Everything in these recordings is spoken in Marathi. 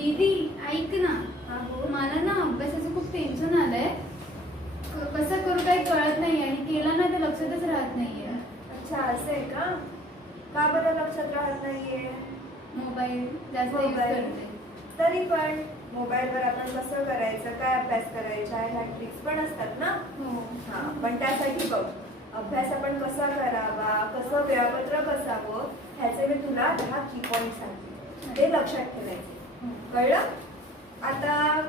दीदी ऐक ना, हा बोल. मला ना अभ्यासाचं खूप टेन्शन आलंय. कसं करू काही कळत नाही आणि केलं ना तर लक्षातच राहत नाहीये. अच्छा असं आहे का? का बरं लक्षात राहत नाहीये? मोबाईल जास्त यूज मोबाईल. करते. तरी पण मोबाईलवर आपण कसं करायचं, काय अभ्यास करायचा ह्या ट्रिक्स पण असतात ना. हो. हा पण त्यासाठी बघ, अभ्यास आपण कसा करावा, कसं वेळापत्रक असावं ह्याचे मी तुला 10 की पॉईंट सांगते. ते लक्षात ठेवायचे. कळलं? आता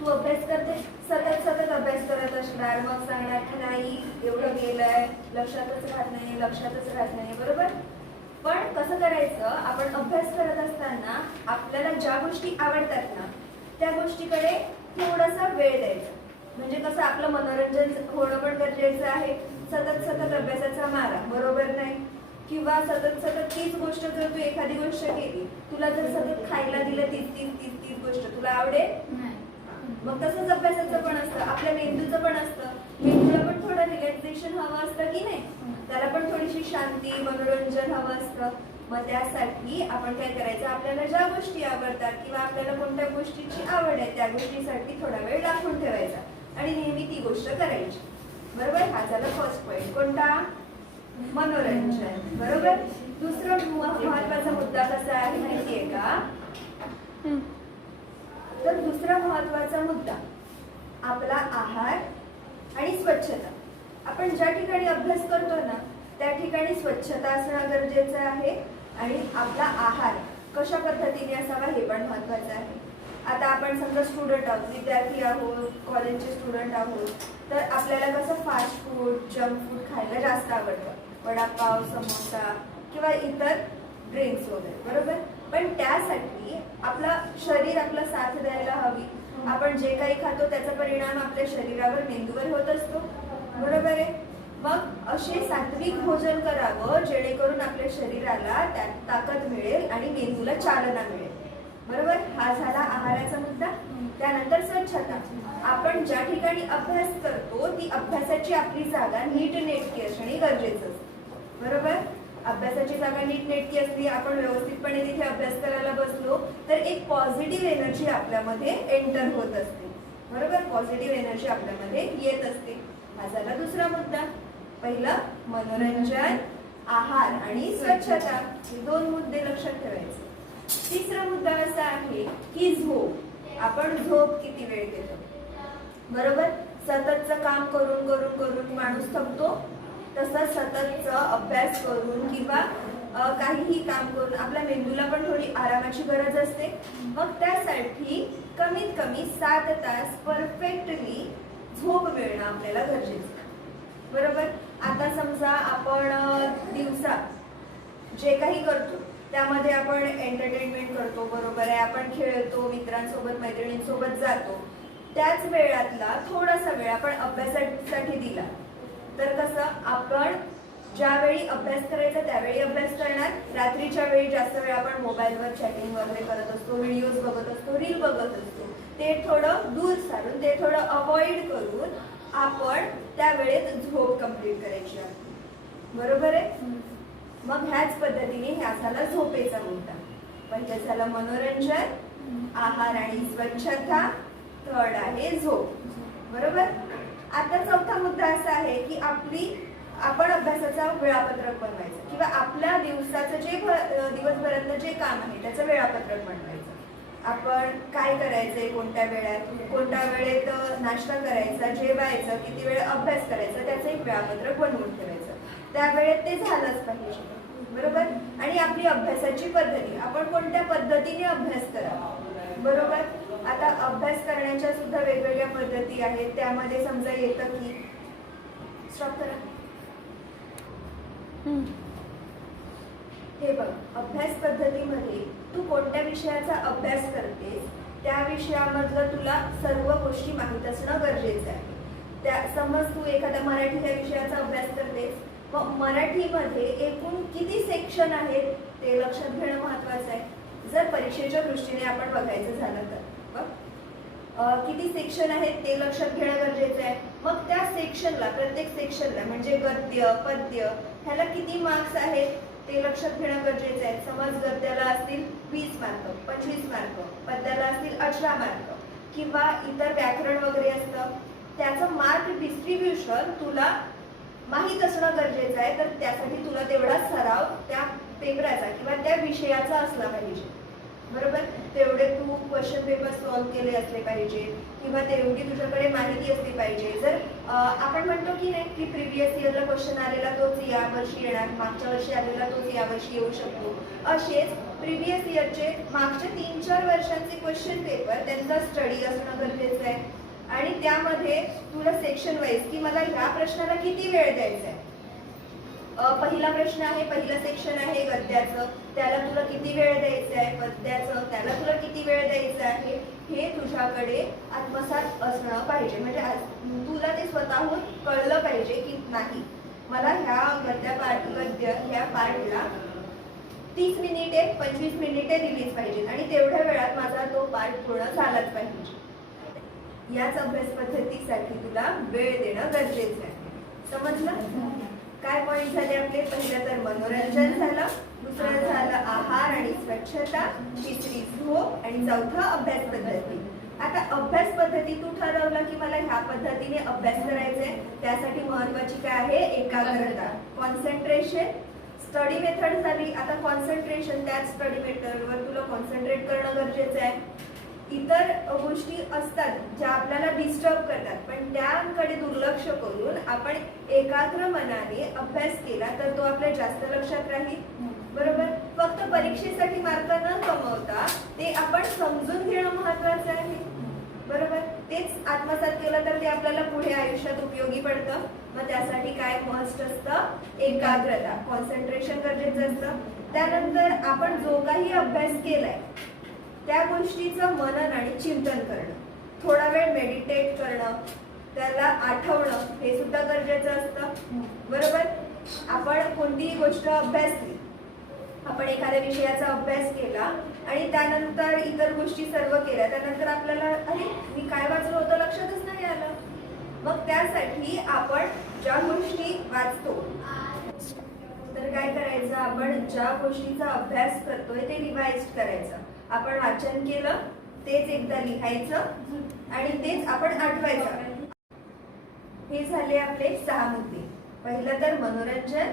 तू अभ्यास करते, सतत सतत अभ्यास करत असणार, मग सांगणार की नाही एवढं गेलंय, लक्षातच राहत नाही, लक्षातच राहत नाही, बरोबर? पण कसं करायचं, आपण अभ्यास करत असताना आपल्याला ज्या गोष्टी आवडतात ना त्या गोष्टीकडे थोडासा वेळ द्यायचा. म्हणजे कसं आपलं मनोरंजन होणं पण गरजेचं आहे. सतत सतत अभ्यासाचा मारा बरोबर नाही. किंवा सतत सतत तीच गोष्ट जर तू एखादी गोष्ट केली, तुला जर सतत खायला दिलं तीच तीच तीच तीच गोष्ट तुला आवडेल? नाही. मग तसंच अभ्यासाचं पण असतं, आपल्या मेंदूचं पण असतं. मेंदूला पण थोडं रिलॅक्सेशन हवं असतं की नाही? त्याला पण थोडीशी शांती, मनोरंजन हवं असतं. मग त्यासाठी आपण काय करायचं, आपल्याला ज्या गोष्टी आवडतात किंवा आपल्याला कोणत्या गोष्टीची आवड आहे त्या गोष्टीसाठी थोडा वेळ राखून ठेवायचा आणि नेहमी ती गोष्ट करायची. बरोबर? हा झाला फर्स्ट पॉईंट. कोणता? मनोरंजन. बरोबर? दुसरा महत्वाचा मुद्दा कसा आहे माहितीये का? तर दुसरा महत्वाचा मुद्दा आपला आहार आणि स्वच्छता. आपण ज्या ठिकाणी अभ्यास करतो ना त्या ठिकाणी स्वच्छता असणं गरजेचं आहे आणि आपला आहार कशा पद्धतीने असावा हे पण महत्वाचं आहे. आता आपण समजा स्टुडंट आहोत, विद्यार्थी आहोत, कॉलेजचे स्टुडंट आहोत, तर आपल्याला कसं फास्ट फूड, जंक फूड खायला जास्त आवडतं. वडापाव, समोसा किंवा इतर ड्रिंक्स वगैरे, बरोबर? पण त्यासाठी आपलं शरीर आपला साथ द्यायला हवी. आपण जे काही खातो त्याचा परिणाम आपल्या शरीरावर, मेंदूवर होत असतो, बरोबर आहे? मग असे सात्विक भोजन करावं जेणेकरून आपल्या शरीराला त्यात ताकद मिळेल आणि मेंदूला चालना मिळेल. बरोबर? हा झाला आहाराचा मुद्दा. त्यानंतर स्वच्छता. आपण ज्या ठिकाणी अभ्यास करतो ती अभ्यासाची आपली जागा नीटनेटकी असणे गरजेचं असतं. बरोबर? अभ्यासाची जागा नीटनेटकी असली, आपण व्यवस्थितपणे तिथे अभ्यास करायला बसलो तर एक पॉझिटिव्ह एनर्जी आपल्यामध्ये एंटर होत असते. बरोबर? पॉझिटिव्ह एनर्जी आपल्यामध्ये येत असते. हा झाला दुसरा मुद्दा. पहिलं मनोरंजन, आहार आणि स्वच्छता, हे 2 मुद्दे लक्षात ठेवायचे. तिसरा मुद्दा असा आहे की झोप. आपण झोप किती वेळ घेतो? बरोबर? सततचं काम करून करून करून माणूस थकतो. तसंच सततचं अभ्यास करून किंवा काहीही काम करून आपल्या मेंदूला पण थोडी आरामाची गरज असते. मग त्यासाठी कमीत कमी 7 तास परफेक्टली झोप मिळणं आपल्याला गरजेचं. बरोबर? आता समजा आपण दिवसा जे काही करतो त्यामध्ये आपण एंटरटेनमेंट करतो, बरोबर आहे? आपण खेळतो, मित्रांसोबत मैत्रिणींसोबत जातो. त्याच वेळातला थोडासा वेळ आपण अभ्यासासाठी दिला तर कसं, आपण ज्यावेळी अभ्यास करायचा त्यावेळी अभ्यास करणार, रात्रीच्या वेळी जास्त वेळ आपण मोबाईलवर चॅटिंग वगैरे करत असतो, व्हिडिओज बघत असतो, रील बघत असतो. ते थोडं दूर सारून, ते थोडं अवॉइड करून आपण त्या वेळेत झोप कंप्लीट करायची आहे. बरोबर आहे? मग ह्याच पद्धतीने ह्या झाला झोपेचा मुद्दा. पहिलं झालं मनोरंजन, आहार आणि स्वच्छता, थर्ड आहे झोप. बरोबर? आता चौथा मुद्दा असा आहे की आपण अभ्यासाचा वेळापत्रक बनवायचं किंवा आपल्या दिवसाचं जे दिवसभरातलं जे काम आहे त्याचं वेळापत्रक बनवायचं. आपण काय करायचंय, कोणत्या वेळेत नाश्ता करायचा, जेवायचं, किती वेळ अभ्यास करायचा, त्याचं एक वेळापत्रक बनवून ठेवायचं. त्या वेळेत ते झालंच पाहिजे. बरोबर? आणि आपली अभ्यासाची पद्धती, आपण कोणत्या पद्धतीने अभ्यास करावा. बरोबर? आता अभ्यास करण्याच्या सुद्धा वेगवेगळ्या पद्धती आहेत. त्यामध्ये समजा येतं की स्टॉप करा. हे बघ, अभ्यास पद्धतीमध्ये तू कोणत्या विषयाचा अभ्यास करतेस त्या विषयामधलं तुला सर्व गोष्टी माहीत असणं गरजेचं आहे. त्या समज तू एखाद्या मराठी या विषयाचा अभ्यास करतेस, मग मराठीमध्ये एकूण किती सेक्शन आहेत ते लक्षात घेणं महत्वाचं आहे. जर परीक्षेच्या दृष्टीने आपण बघायचं झालं तर किती सेक्शन आहेत ते लक्षात घेणं गरजेचं आहे. मग त्या सेक्शनला, प्रत्येक सेक्शनला म्हणजे गद्य, पद्य ह्याला किती मार्क्स आहेत ते लक्षात घेणं गरजेचं आहे. समज गद्याला असतील 20 मार्क, 25 मार्क, पद्याला असतील 18 मार्क किंवा इतर व्याकरण वगैरे असतं, त्याचं मार्क डिस्ट्रीब्युशन तुला माहीत असणं गरजेचं आहे. तर त्यासाठी तुला तेवढा सराव त्या पेपराचा किंवा त्या विषयाचा असला पाहिजे. बरोबर, तेवढे तू क्वेश्चन पेपर सॉल्व्ह केले असले पाहिजे किंवा तेवढी तुझ्याकडे माहिती असली पाहिजे. जर आपण म्हणतो की नाही की प्रिव्हियस इयरला क्वेश्चन आलेला तोच या वर्षी येणार, मागच्या वर्षी आलेला तोच या वर्षी येऊ शकतो. असेच प्रिव्हियस इयरचे मागच्या 3-4 वर्षांचे क्वेश्चन पेपर त्यांचा स्टडी असणं गरजेचं आहे. आणि त्यामध्ये तुला सेक्शन वाईज की मला ह्या प्रश्नाला किती वेळ द्यायचा आहे. पहिला प्रश्न आहे, पहिलं सेक्शन आहे गद्याचं, त्याला तुला किती वेळ द्यायचा आहे. पद्याचं, त्याला तुला किती वेळ द्यायचा आहे, हे तुझ्याकडे आत्मसात असणं पाहिजे. म्हणजे तुला ते स्वतःहून कळलं पाहिजे की नाही मला ह्या गद्य ह्या पार्टला 30 मिनिटे 25 मिनिटे दिलीच पाहिजे आणि तेवढ्या वेळात माझा तो पार्ट पूर्ण झालाच पाहिजे. याच अभ्यास पद्धतीसाठी तुला वेळ देणं गरजेचं आहे. समजलं? काय पॉइंट झाले आपले? पहिलं तर मनोरंजन झालं, दुसरं झालं आहार आणि स्वच्छता, तिसरी झोप आणि चौथं अभ्यास पद्धती. आता अभ्यास पद्धती तू ठरवलं की मला ह्या पद्धतीने अभ्यास करायचा आहे. त्यासाठी महत्वाची काय आहे? एकाग्रता, कॉन्सन्ट्रेशन. स्टडी मेथड झाली. आता कॉन्सन्ट्रेशन, त्याच स्टडी मेथडवर तुला कॉन्सन्ट्रेट करणं गरजेचं आहे. इतर गोष्टी असतात ज्या आपल्याला डिस्टर्ब करतात, पण त्याकडे दुर्लक्ष करून आपण एकाग्र मनाने अभ्यास केला तर तो आपल्या जास्त लक्षात राहील. बरोबर, फक्त परीक्षेसाठी मार्क न कमवता ते आपण समजून घेणं महत्वाचं आहे. बरोबर, तेच आत्मसात केलं तर ते आपल्याला पुढे आयुष्यात उपयोगी पडतं. मग त्यासाठी काय मस्ट असतं? एकाग्रता, कॉन्सन्ट्रेशन गरजेचं असतं. त्यानंतर आपण जो काही अभ्यास केलाय त्या गोष्टीचं मनन आणि चिंतन करणं, थोडा वेळ मेडिटेट करणं, त्याला आठवणं हे सुद्धा गरजेचं असतं. बरोबर, आपण कोणतीही गोष्ट अभ्यासली, आपण एखाद्या विषयाचा अभ्यास केला आणि त्यानंतर इतर गोष्टी सर्व केल्या, त्यानंतर आपल्याला अरे मी काय वाचलं होतं लक्षातच नाही आलं. मग त्यासाठी आपण ज्या गोष्टी वाचतो तर काय करायचं, आपण ज्या गोष्टीचा अभ्यास करतोय ते रिवाइज करायचं. आपण वाचन केलं तेच एकदा लिहायचं आणि तेच आपण आठवायचं. हे झाले आपले 6 मुद्दे. पहिलं तर मनोरंजन,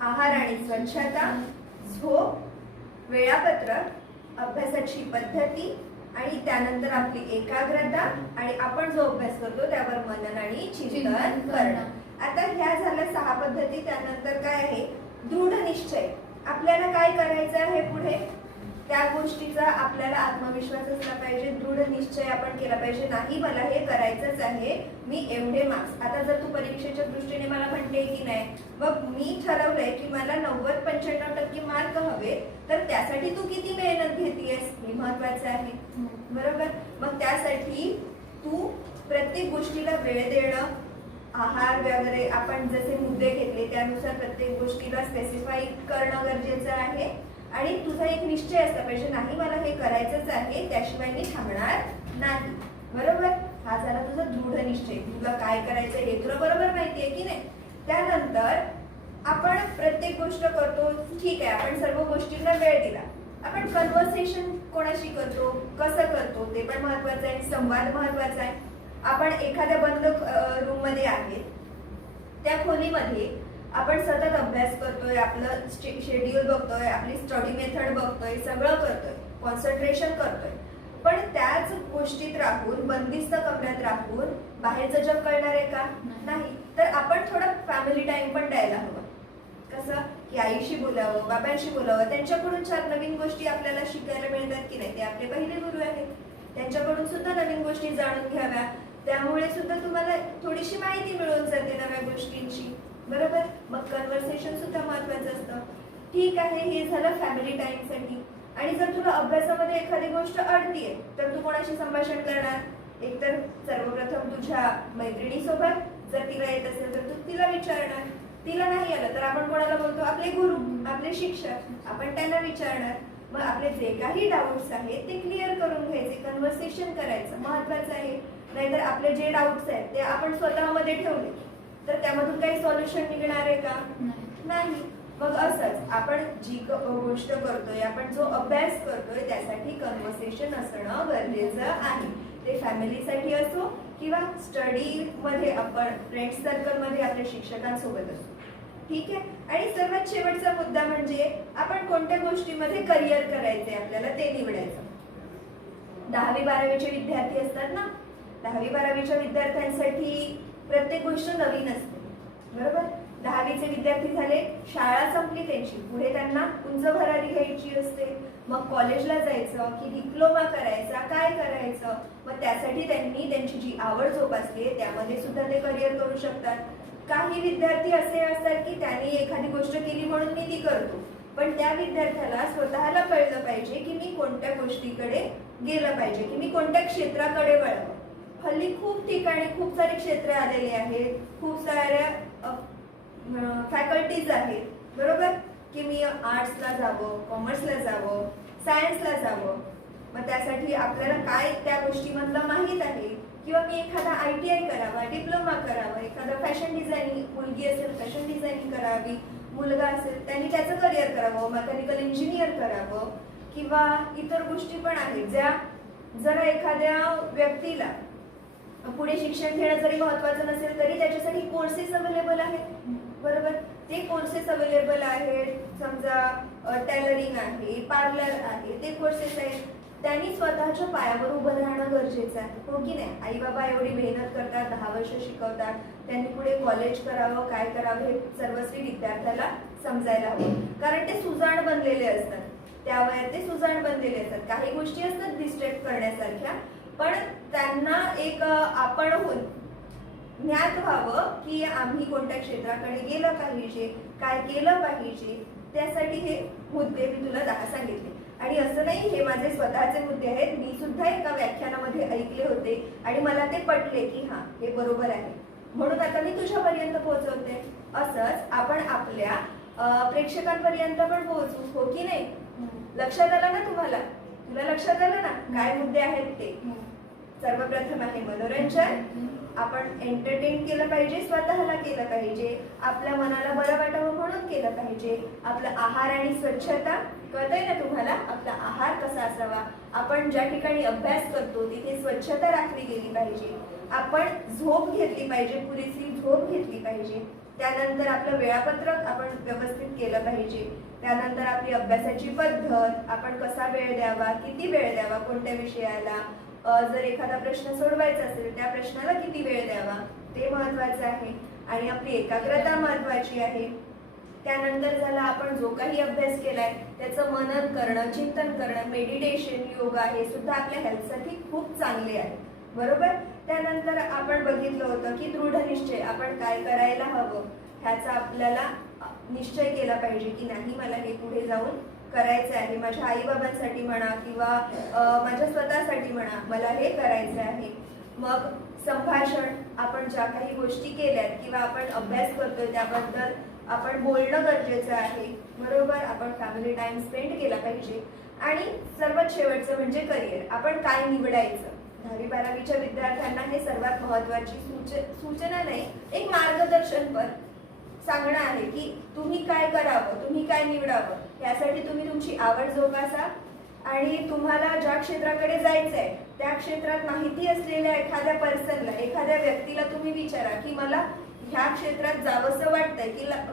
आहार आणि स्वच्छता, झोप, वेळापत्रक, अभ्यासाची पद्धती आणि त्यानंतर आपली एकाग्रता आणि आपण जो अभ्यास करतो त्यावर मनन आणि चिंतन करणं. आता ह्या झाल्या 6 पद्धती. त्यानंतर काय आहे? दृढ निश्चय. आपल्याला काय करायचं आहे पुढे, त्या गोष्टीचा आपल्याला आत्मविश्वास असला पाहिजे. दृढ निश्चय आपण केला पाहिजे, नाही मला हे करायचंच आहे, मी एवढे मार्क्स. आता जर तू परीक्षेच्या दृष्टीने मला म्हणते की नाही मग मी ठरवलंय की मला 90-95% मार्क हवे, तर त्यासाठी तू किती मेहनत घेतेयस हे महत्वाचं आहे. बरोबर, मग त्यासाठी तू प्रत्येक गोष्टीला वेळ देणं, आहार वगैरे आपण जसे मुद्दे घेतले त्यानुसार प्रत्येक गोष्टीला स्पेसिफाय करणं गरजेचं आहे. आणि तुझा एक निश्चय असला पाहिजे, नाही मला हे करायचंच आहे, त्याशिवाय मी थांबणार नाही. बरोबर, हा झाला तुझा दृढ निश्चय. तुला काय करायचं हे तुला बरोबर माहिती आहे की नाही. त्यानंतर आपण प्रत्येक गोष्ट करतो, ठीक आहे, आपण सर्व गोष्टींना वेळ दिला. आपण कन्व्हर्सेशन कोणाशी करतो, कसं करतो ते पण महत्वाचं आहे. संवाद महत्वाचा आहे. आपण एखाद्या बंद रूम मध्ये आहे, त्या खोलीमध्ये आपण सतत अभ्यास करतोय, आपलं शेड्यूल बघतोय, आपली स्टडी मेथड बघतोय, सगळं करतोय, कॉन्सन्ट्रेशन करतोय, पण त्याच गोष्टीत राहून, बंदिस्त कमऱ्यात राहून बाहेरचं जग कळणार आहे का? नाही. तर आपण थोडं फॅमिली टाइम पण द्यायला हवं. कसं की आईशी बोलावं, बाबांशी बोलावं, त्यांच्याकडून 4 नवीन गोष्टी आपल्याला शिकायला मिळतात की नाही, ते आपले पहिले गुरु आहेत, त्यांच्याकडून सुद्धा नवीन गोष्टी जाणून घ्याव्या. त्यामुळे सुद्धा तुम्हाला थोडीशी माहिती मिळून जाते नव्या गोष्टींची. बरोबर, मग कन्व्हर्सेशन सुद्धा महत्वाचं असतं. ठीक आहे, हे झालं फॅमिली टाइम साठी. आणि जर तुला अभ्यासामध्ये एखादी गोष्ट अडतीये तर तू कोणाशी संभाषण करणार? एकतर सर्वप्रथम तुझ्या मैत्रिणीसोबत, जर तिला येत असेल तर तू तिला विचारणार. तिला नाही आलं तर आपण कोणाला बोलतो? आपले गुरु, आपले शिक्षक, आपण त्यांना विचारणार. मग आपले जे काही डाऊट्स आहेत ते क्लिअर करून घ्यायचे, कन्व्हर्सेशन करायचं महत्वाचं आहे. नाहीतर आपले जे डाऊट्स आहेत ते आपण स्वतःमध्ये ठेवले तर त्यामधून काही सॉल्युशन निघणार आहे का? नाही. मग असंच आपण जी गोष्ट करतोय, आपण जो अभ्यास करतोय त्यासाठी कन्व्हर्सेशन असणं गरजेचं आहे. ते फॅमिलीसाठी असो किंवा स्टडी मध्ये आपण फ्रेंड सर्कल मध्ये आपल्या शिक्षकांसोबत असो. ठीक आहे. आणि सर्वात शेवटचा मुद्दा म्हणजे आपण कोणत्या गोष्टीमध्ये करिअर करायचंय आपल्याला ते निवडायचं. 10वी-12वीचे विद्यार्थी असतात ना, 10वी-12वीच्या विद्यार्थ्यांसाठी प्रत्येक गोष्ट नवीन असते, बरोबर. 10वीचे विद्यार्थी झाले, शाळा संपली त्यांची, पुढे त्यांना उंच भरारी घ्यायची असते. मग कॉलेजला जायचं की डिप्लोमा करायचा, काय करायचं, मग त्यासाठी त्यांनी त्यांची जी आवड जोपासली त्यामध्ये सुद्धा ते करिअर करू शकतात. काही विद्यार्थी असे असतात की त्यांनी एखादी गोष्ट केली म्हणून मी ती करतो, पण त्या विद्यार्थ्याला स्वतःला कळलं पाहिजे की मी कोणत्या गोष्टीकडे गेलं पाहिजे, की मी कोणत्या क्षेत्राकडे वळावं. हल्ली खूप ठिकाणी खूप सारे क्षेत्र आलेले आहेत, खूप साऱ्या फॅकल्टीज आहेत, बरोबर, की मी आर्ट्सला जावं, कॉमर्सला जावं, सायन्सला जावं. मग त्यासाठी आपल्याला काय त्या गोष्टीमधलं माहीत आहे, किंवा मी एखादा ITI करावा, डिप्लोमा करावा, एखादा फॅशन डिझायनिंग, मुलगी असेल फॅशन डिझायनिंग करावी, मुलगा असेल त्यांनी त्याचं करिअर करावं, मेकॅनिकल इंजिनियर करावं, किंवा इतर गोष्टी पण आहेत ज्या जरा एखाद्या व्यक्तीला पुढे शिक्षण घेणं जरी महत्वाचं नसेल तरी त्याच्यासाठी कोर्सेस अवेलेबल आहेत, बरोबर. ते कोर्सेस अवेलेबल आहेत. समजा टेलरिंग आहे, पार्लर आहे, ते कोर्सेस आहेत. त्यांनी स्वतःच्या पायावर उभं राहणं गरजेचं आहे, हो की नाही. आई बाबा एवढी मेहनत करतात, 10 वर्ष शिकवतात, त्यांनी पुढे कॉलेज करावं, काय करावं हे सर्वस्वी विद्यार्थ्याला समजायला हवं. कारण ते सुजाण बनलेले असतात, त्या वयात ते सुजाण बनलेले असतात. काही गोष्टी असतात डिस्ट्रॅक्ट करण्यासारख्या, पण त्यांना एक आपणहून ज्ञात व्हावं की आम्ही कोणत्या क्षेत्राकडे गेलं पाहिजे, काय केलं पाहिजे. त्यासाठी हे मुद्दे मी तुला 10 सांगितले. आणि असं नाही हे माझे स्वतःचे मुद्दे आहेत, मी सुद्धा एका व्याख्यानामध्ये ऐकले होते आणि मला ते पटले की हा हे बरोबर आहे, म्हणून आता मी तुझ्यापर्यंत पोहोचवते. असंच आपण आपल्या प्रेक्षकांपर्यंत पण पोहोचू, हो की नाही. लक्षात आलं ना तुम्हाला, तुला लक्षात आलं ना काय मुद्दे आहेत ते. सर्वप्रथम आहे मनोरंजन, आपण एंटरटेन केलं पाहिजे, स्वतःला केलं पाहिजे, आपल्या मनाला बरं वाटावं म्हणून केलं पाहिजे. आपला आहार आणि स्वच्छता, कळतंय ना तुम्हाला, आपला आहार कसा असावा. आपण ज्या ठिकाणी अभ्यास करतो तिथे स्वच्छता राखली गेली पाहिजे. आपण झोप घेतली पाहिजे, पुरेशी झोप घेतली पाहिजे. त्यानंतर आपलं वेळापत्रक आपण व्यवस्थित केलं पाहिजे. त्यानंतर आपली अभ्यासाची पद्धत, आपण कसा वेळ द्यावा, किती वेळ द्यावा कोणत्या विषयाला, जर एखादा प्रश्न सोडवायचा असेल त्या प्रश्नाला किती वेळ द्यावा ते महत्वाचं आहे. आणि आपली एकाग्रता महत्वाची आहे. त्यानंतर झाला आपण जो काही अभ्यास केलाय त्याचं मनन करणं, चिंतन करणं, मेडिटेशन, योगा हे सुद्धा आपल्या हेल्थसाठी खूप चांगले आहे, बरोबर. त्यानंतर आपण बघितलं होतं की दृढ निश्चय, आपण काय करायला हवं ह्याचा आपल्याला निश्चय केला पाहिजे की नाही मला हे पुढे जाऊन करायचं आहे, माझ्या आईबाबांसाठी म्हणा किंवा माझ्या स्वतःसाठी म्हणा, मला हे करायचं आहे. मग संभाषण, आपण ज्या काही गोष्टी केल्यात किंवा आपण अभ्यास करतोय त्याबद्दल आपण बोलणं गरजेचं आहे, बरोबर. आपण फॅमिली टाइम स्पेंड केला पाहिजे. आणि सर्वात शेवटचं म्हणजे करिअर, आपण काय निवडायचं. 10वी-12वीच्या विद्यार्थ्यांना हे सर्वात महत्वाची सूचना नाही, एक मार्गदर्शन पण सांगणं आहे की तुम्ही काय करावं, तुम्ही काय निवडावं. यासाठी तुम्ही तुमची आवड जोपासा आणि तुम्हाला ज्या क्षेत्राकडे जायचंय त्या क्षेत्रात माहिती असलेल्या एखाद्या पर्सनला, एखाद्या व्यक्तीला तुम्ही विचारा की मला ह्या क्षेत्रात जावंसं वाटतंय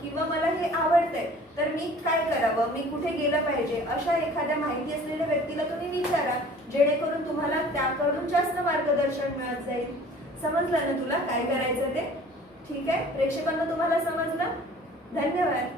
किंवा मला हे आवडतंय तर मी काय करावं, मी कुठे गेलं पाहिजे. अशा एखाद्या माहिती असलेल्या व्यक्तीला तुम्ही विचारा, जेणेकरून तुम्हाला त्याकडून जास्त मार्गदर्शन मिळत जाईल. समजलं ना तुला काय करायचं ते. ठीक आहे, प्रेक्षकांना तुम्हाला समजलं. धन्यवाद.